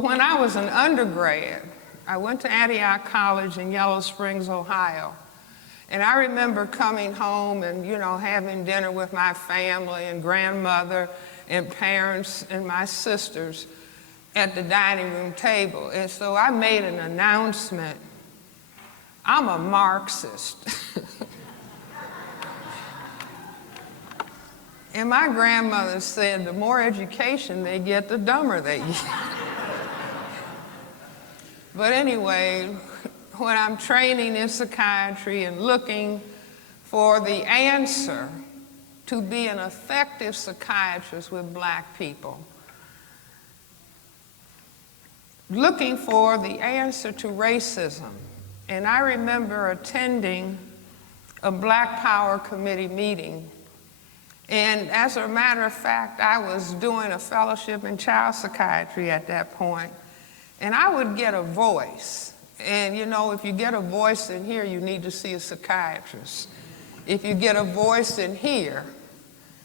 When I was an undergrad, I went to Antioch College in Yellow Springs, Ohio. And I remember coming home and, having dinner with my family and grandmother and parents and my sisters at the dining room table. And so I made an announcement. I'm a Marxist. And my grandmother said, the more education they get, the dumber they get. But anyway, when I'm training in psychiatry and looking for the answer to be an effective psychiatrist with black people, looking for the answer to racism. And I remember attending a Black Power Committee meeting. And as a matter of fact, I was doing a fellowship in child psychiatry at that point. And I would get a voice. And if you get a voice in here, you need to see a psychiatrist. If you get a voice in here,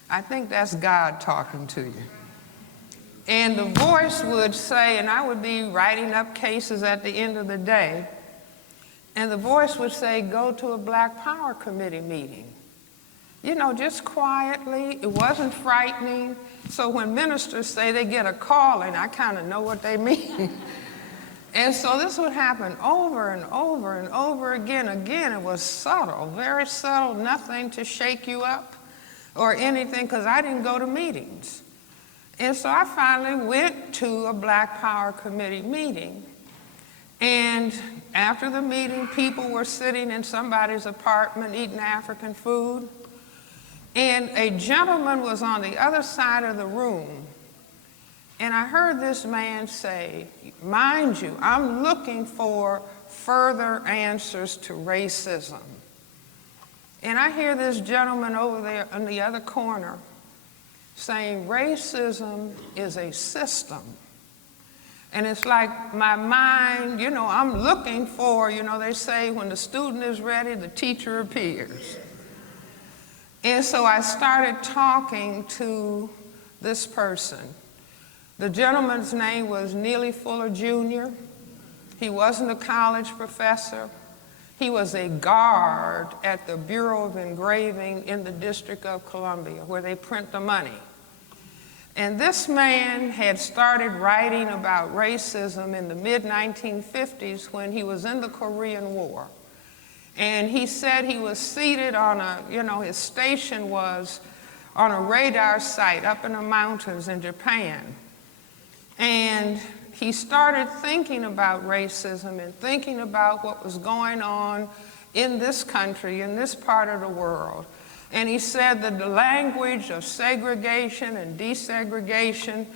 I think that's God talking to you. And the voice would say, and I would be writing up cases at the end of the day, and the voice would say, go to a Black Power Committee meeting. Just quietly. It wasn't frightening. So when ministers say they get a calling, I kind of know what they mean. And so this would happen over and over and over again. Again, it was subtle, very subtle, nothing to shake you up or anything, because I didn't go to meetings. And so I finally went to a Black Power Committee meeting. And after the meeting, people were sitting in somebody's apartment eating African food. And a gentleman was on the other side of the room. And I heard this man say, mind you, I'm looking for further answers to racism. And I hear this gentleman over there in the other corner saying, racism is a system. And it's like my mind, I'm looking for, they say when the student is ready, the teacher appears. And so I started talking to this person. The gentleman's name was Neely Fuller Jr. He wasn't a college professor. He was a guard at the Bureau of Engraving in the District of Columbia, where they print the money. And this man had started writing about racism in the mid-1950s when he was in the Korean War. And he said he was seated on his station was on a radar site up in the mountains in Japan. And he started thinking about racism and thinking about what was going on in this country, in this part of the world. And he said that the language of segregation and desegregation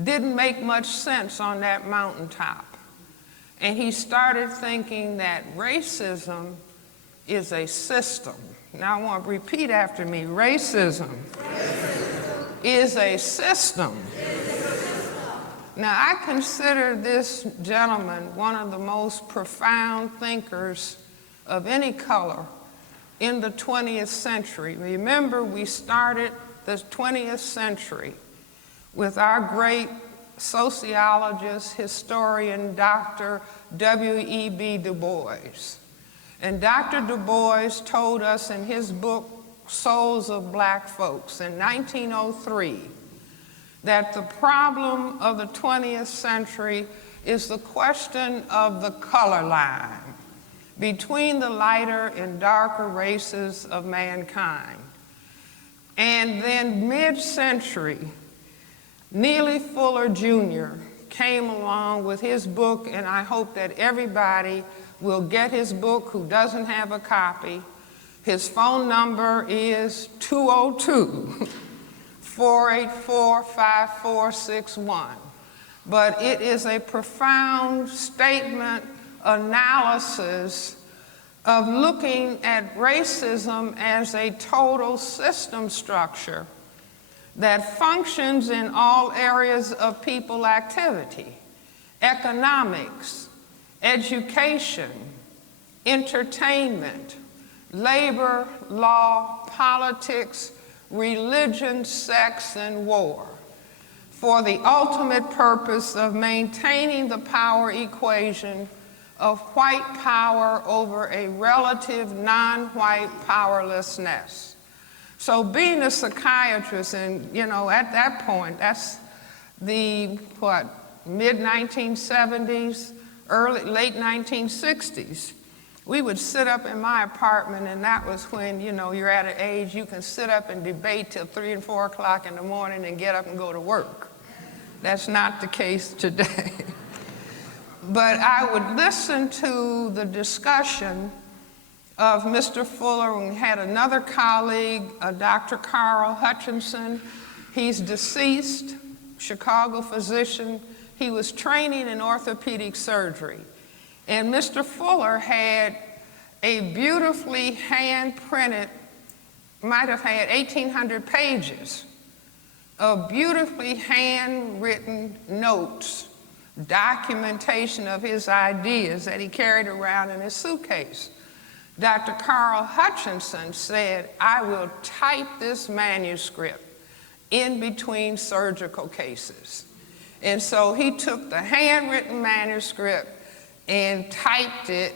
didn't make much sense on that mountaintop. And he started thinking that racism is a system. Now I want to repeat after me. Racism is a system. Now I consider this gentleman one of the most profound thinkers of any color in the 20th century. Remember, we started the 20th century with our great sociologist, historian, Dr. W.E.B. Du Bois. And Dr. Du Bois told us in his book, Souls of Black Folks, in 1903, that the problem of the 20th century is the question of the color line between the lighter and darker races of mankind. And then mid-century, Neely Fuller Jr. came along with his book, and I hope that everybody will get his book who doesn't have a copy. His phone number is 202-484-5461. But it is a profound statement, analysis of looking at racism as a total system structure that functions in all areas of people activity: economics, education, entertainment, labor, law, politics, religion, sex, and war. for the ultimate purpose of maintaining the power equation of white power over a relative non-white powerlessness. So being a psychiatrist, and at that point, that's the, mid-1970s, late 1960s, we would sit up in my apartment, and that was when, you're at an age you can sit up and debate till 3 and 4 o'clock in the morning and get up and go to work. That's not the case today. But I would listen to the discussion of Mr. Fuller. We had another colleague, Dr. Carl Hutchinson. He's deceased, Chicago physician. He was training in orthopedic surgery. And Mr. Fuller had a beautifully hand-printed, might have had 1,800 pages of beautifully handwritten notes, documentation of his ideas that he carried around in his suitcase. Dr. Carl Hutchinson said, "I will type this manuscript in between surgical cases." And so he took the handwritten manuscript and typed it,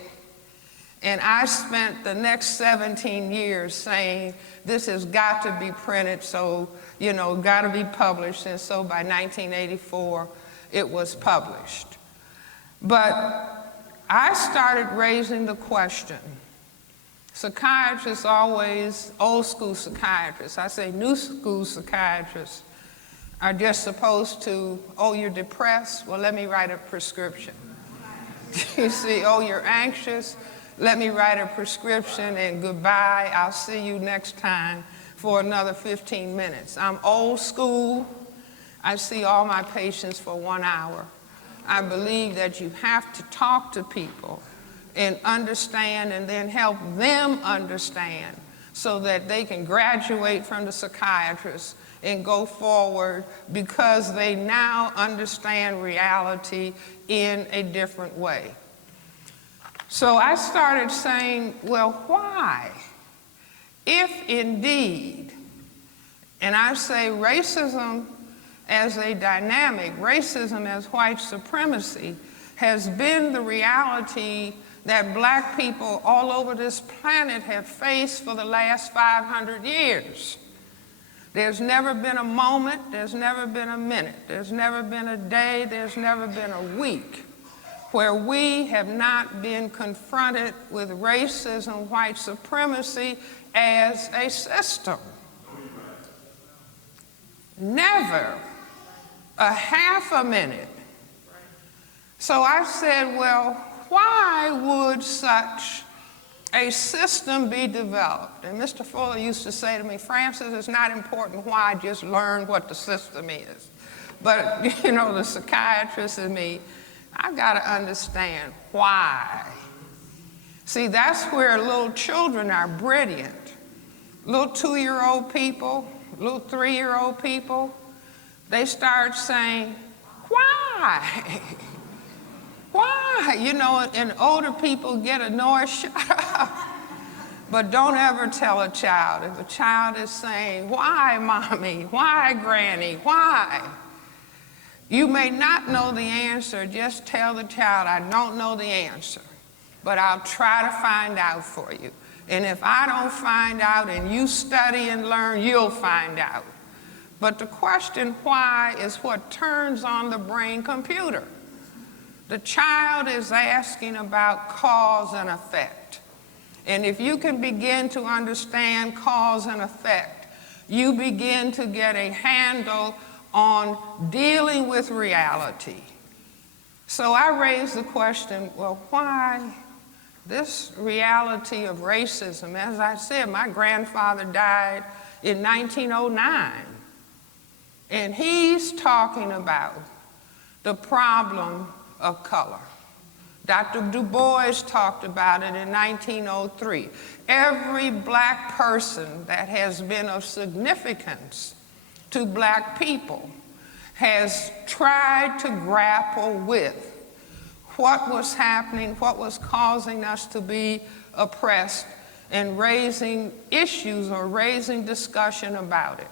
and I spent the next 17 years saying, this has got to be printed, so, got to be published, and so by 1984, it was published. But I started raising the question. Psychiatrists always, old school psychiatrists, I say new school psychiatrists, are just supposed to, oh, you're depressed? Well, let me write a prescription. You see, oh, you're anxious? Let me write a prescription and goodbye. I'll see you next time for another 15 minutes. I'm old school. I see all my patients for 1 hour. I believe that you have to talk to people and understand and then help them understand so that they can graduate from the psychiatrist and go forward because they now understand reality in a different way. So I started saying, well, why? If indeed, and I say racism as a dynamic, racism as white supremacy has been the reality that black people all over this planet have faced for the last 500 years. There's never been a moment, there's never been a minute, there's never been a day, there's never been a week where we have not been confronted with racism, white supremacy as a system. Never a half a minute. So I said, well, why would such a system be developed? And Mr. Fuller used to say to me, Francis, it's not important why, just learn what the system is. But, the psychiatrist in me, I've got to understand why. See, that's where little children are brilliant. Little 2-year-old people, little 3-year-old people, they start saying, why? Why? And older people get annoyed, shut up. But don't ever tell a child. If a child is saying, why, mommy? Why, granny? Why? You may not know the answer. Just tell the child, I don't know the answer, but I'll try to find out for you. And if I don't find out and you study and learn, you'll find out. But the question why is what turns on the brain computer. The child is asking about cause and effect. And if you can begin to understand cause and effect, you begin to get a handle on dealing with reality. So I raised the question, well, why this reality of racism? As I said, my grandfather died in 1909, and he's talking about the problem of color. Dr. Du Bois talked about it in 1903. Every black person that has been of significance to black people has tried to grapple with what was happening, what was causing us to be oppressed, and raising issues or raising discussion about it.